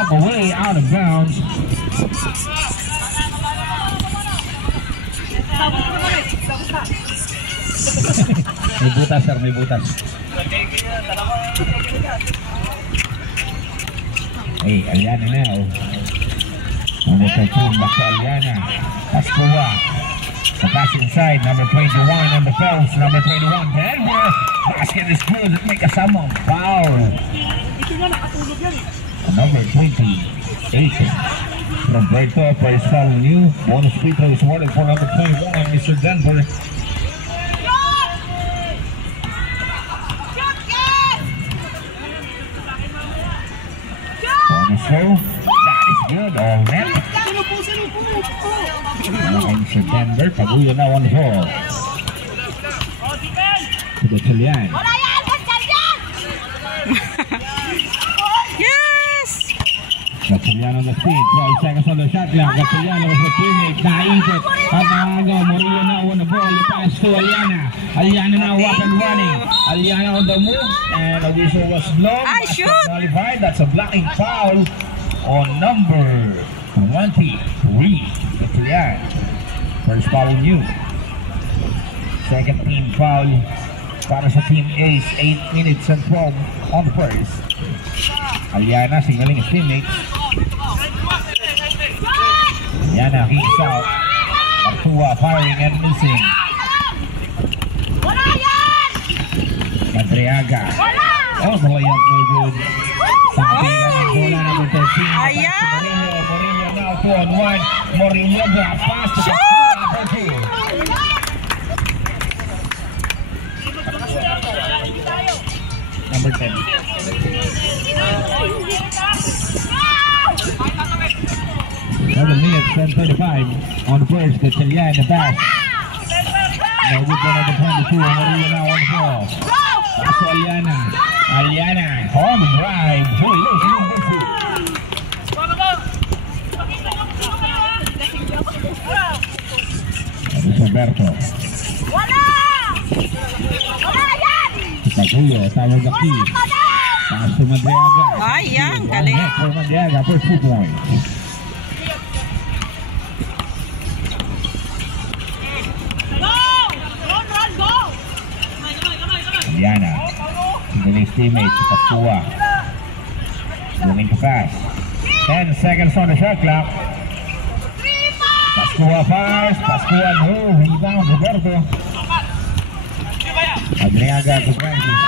pop away out of bounds. May butas, sir, may butas. Hey, Aliana now. Number 13, back to Aliana. Pascua. The pass inside, number 21 on the post. Number 21, Denver. Basket is good. May kasamang foul. Number 28, Roberto for his foul new. Bonus free throw is awarded for number 21, Mr. Denver. Bonus throw. That is good. All net. Mr. Denver. Paguyo now on the ball. To the Chilean. Gatiliano on the feet, 12 seconds on the shot clock. Gatiliano with the teammate, naipit. At nakago, Murillo now on the ball. The pass to Aliana. Aliana now up and running. Aliana on the move, and a whistle was blown. I shoot! That's a blocking foul on number 23. Gatiliano. First foul new. Second team foul para sa Team Ace. 8 minutes and 12 on the first. Aliana signaling his teammates. Aliana kicks out. Artua firing and missing. Madriaga. Oh, the layup no good. Sabihan ng bola number 13. Murillo now 2-on-1. Murillo drop pass to number 2. Number 10. 7 minutes and 35 on the first. The Chilean in the back. No good for number 22. Murillo now on the ball. That's to Aliana. Aliana on the drive. That is Roberto. Paguyo, tawag the key. Pass to Madriaga. Ayan, galing. For Madriaga, first 2 points. Aliana, signaling his teammates, Pascua. Moving to pass. 10 seconds on the shot clock. Pascua fires. Pascua no. Rebound, Roberto. Madriaga to Francis.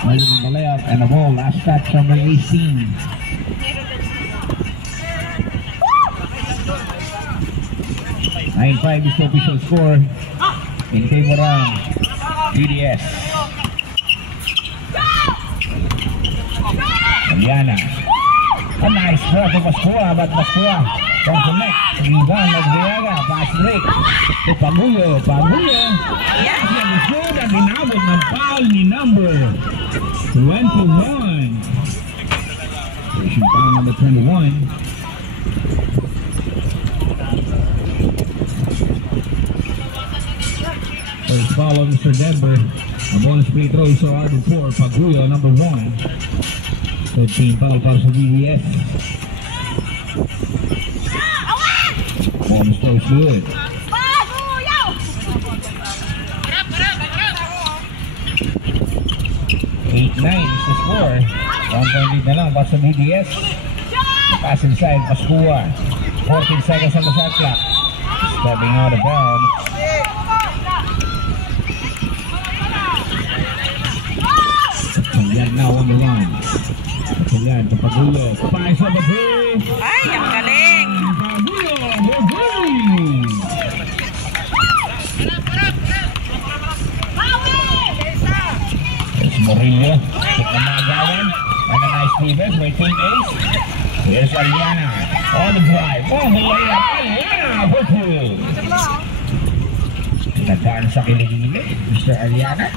Holding the layup and the ball. Last touch number 18. (9-5) is the official score in favor of GDS. Aliana. A nice throw to Pascua, but Pascua don't connect. Rebound, Madriaga. Pass break to Paguyo. Paguyo. Yes, it's good at inabot ng foul ni number 21. Pushing foul number 21. First foul of Mr. Denver. A bonus free throw is awarded for Paguyo, number 1. 13 foul para sa BDS. Bonus throw is good. 8-9 is the score. 1 point lead na lang para sa BDS. Pass inside, Pascua. 14 seconds on the shot clock. Stepping out of bounds. Yan now on the run. Yan to Paguyo. Fires up a three. Ay, ang galing. Paguyo, Paguyo. There's Murillo. Take the magawan. And a nice defense by Team Ace. Here's Aliana. On the drive. On the layup. Aliana for 2. Nataan sa kiligili. Mr. Aliana.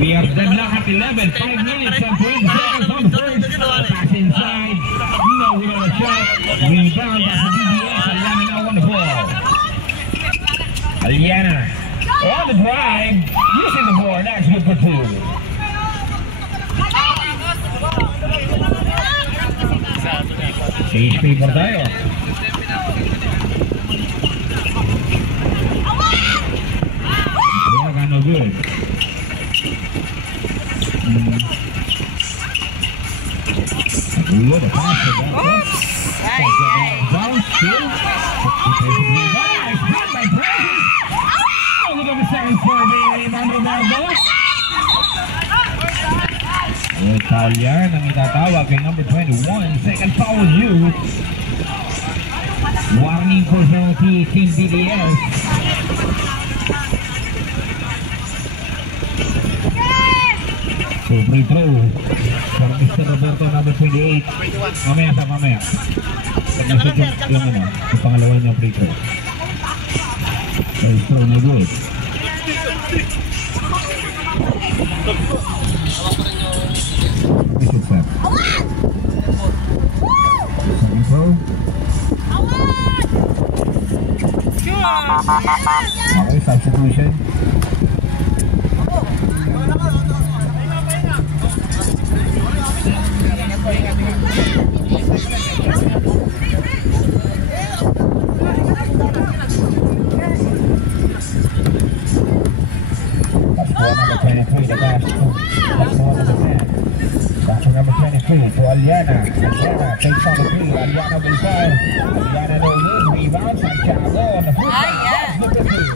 We are deadlock at 11, 5 minutes and 20 seconds on the first. Pass inside, no without a shot. Rebound by the BDS. Aliana now on the ball. Aliana on the drive, using the board. That's good for 2. Change paper tayo. Kaya no good. Good, a pass to that. Ay, ay. Down, still. Nice, good by Precious. Look at the second for the rebound of Ronaldo. Foul yan ang itatawag kay number 21. Second foul you. Warning for penalty, Team DDS. So free throw for Mr. Roberto, number 28. Mamaya. Pag nasagod yung yung pangalawa niya free throw. First throw na good. Second throw. Okay, substitution. To Aliana takes on the three. Aliana will fire. Aliana no good. Rebound. Santiago on the foot. Look at this.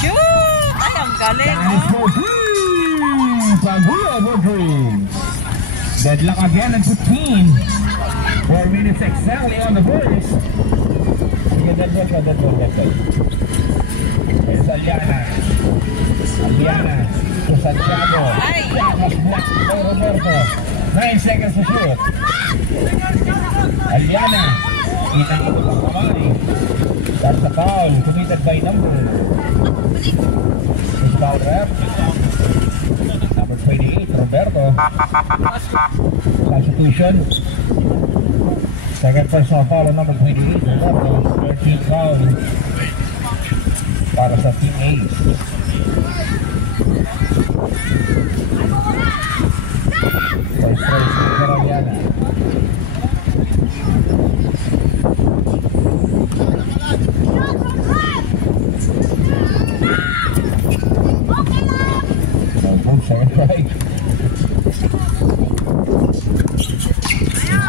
Shoot! Ay, ang galing, That is for three. Pagulo for three. Deadlock again and 15. 4 minutes exactly on the boards. Sige, that's it. There's Aliana to Santiago. Llamas block by Roberto. 9 seconds to shoot. Aliana, inakot ang kamay. That's a foul committed by number. This foul rep. Number 28, Roberto. Substitution. Second personal foul on number 28, Roberto. 13 foul para sa Team Ace. First throw for Aliana. Second right.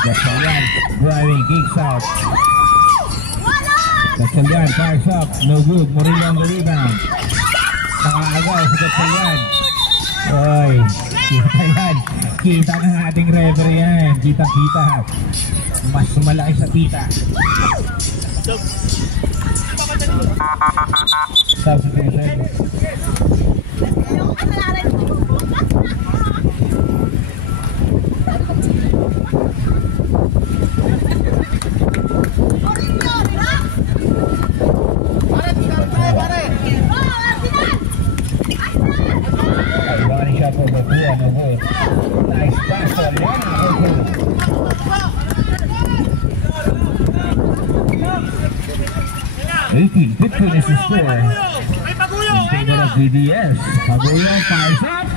Gatchalian driving, kicks out. Gatchalian fires up, no good. Murillo on the rebound. Nakakagaw si Gatchalian. Oy, kita yan. Kita ng ating referee yan. Kita. Mas malaki sa pita. Substitution. Nice pass on Aliana. 18-15 is the score. In favor of DDS. Pagulo fires up.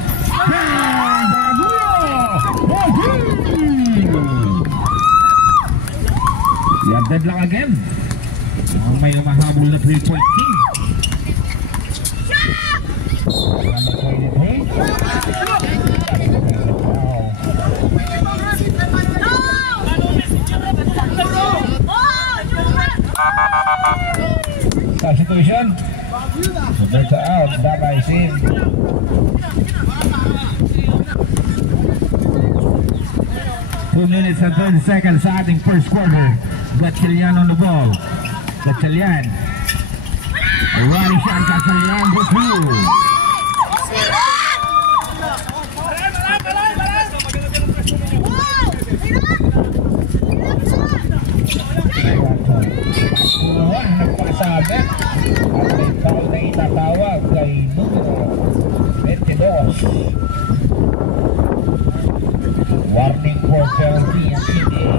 Yan, deadlock again. May umahabol na 3-point team. Substitution. Roberto out. Dabay Sim. Two minutes and 30 seconds sa ating first quarter. Gatchalian on the ball. Gatchalian. A running shot. Gatchalian for two. Nagpasabi at may foul na itatawag kay numero 22. Warning for penalty ang CDA.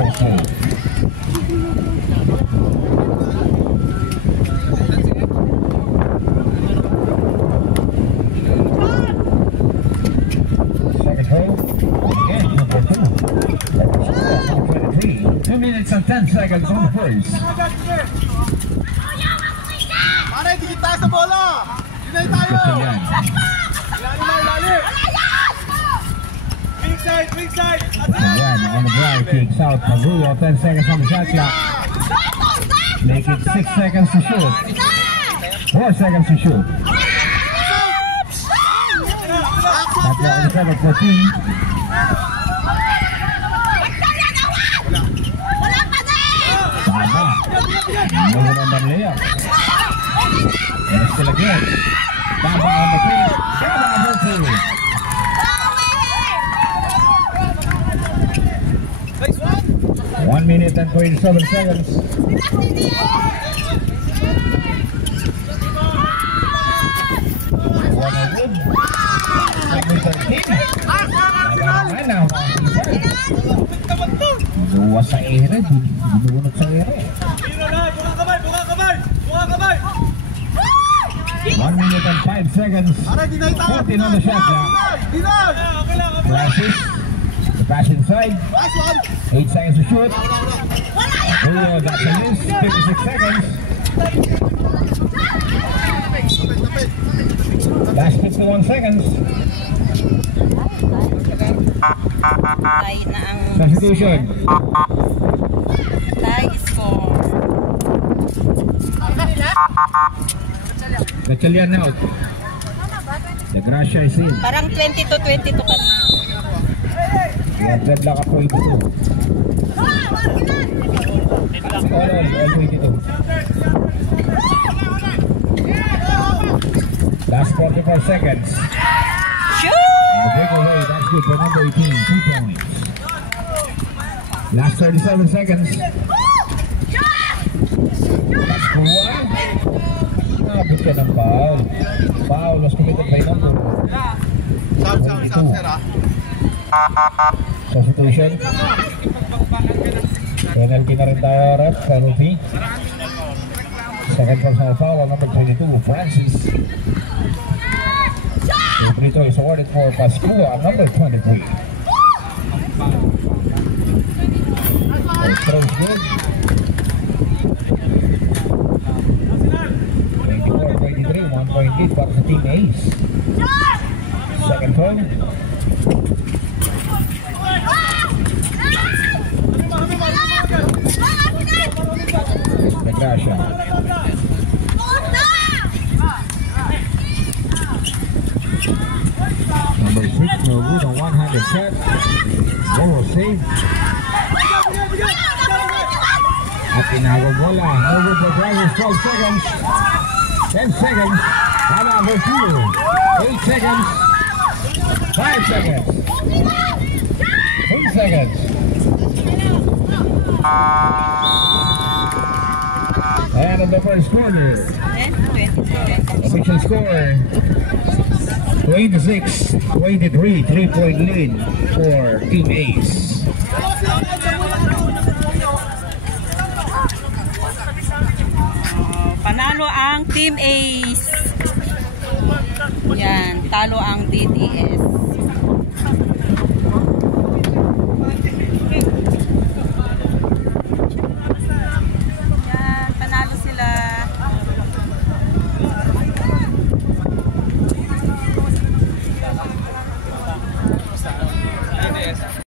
so slow. Second hole. Again, number 2. Number 23. 2 minutes and 10 seconds on the first. Pare, di kita sa bola! Dinay tayo! Kasiyan. Ilalim! Big side! Ayan, on the drive, kicks out. Magulo, 10 seconds on the shot clock. Make it 6 seconds to shoot. 4 seconds to shoot. That's on the cover 14. Tama. Moving on the layup. And still again. Tama on the three. Tama on the three. 1 minute and 27 seconds. Luwas sa ere, binunod sa ere. Bunga kamay! 1 minute and 5 seconds. 14 on the shot clock. Dinay! Flashes. The pass inside. Nice one! 8 seconds to shoot. Oh, that's a miss. 56 seconds. Last 51 seconds. Tie na ang Substitution. tie score. Gatchalian out. The Gracia is in. Parang 22-22 ka na. Yeah, dreadlock at 22. All 22. Last 44 seconds. Shoot! The breakaway, that's good for number 18, 2 points. Last 37 seconds. That's for 1. Nabit ka ng foul. Foul was committed by number Sir, substitution. Penalty na rin tayo, ref. Penalty. Second personal foul on number 22, Francis. Frito is awarded for Pascua, number 23. Throws good. 24-23, 1 point lead para sa Team Ace. Second point. Negrasha. Number 6, no good on one-handed shot. Ball save. At tinagong bola. No good for Brazos. 12 seconds. 10 seconds. Number 2. 8 seconds. 5 seconds. 8 seconds. And in the first quarter, section score 26-23, 3-point lead for Team Ace. Panalo ang Team Ace. Yan, talo ang DTS.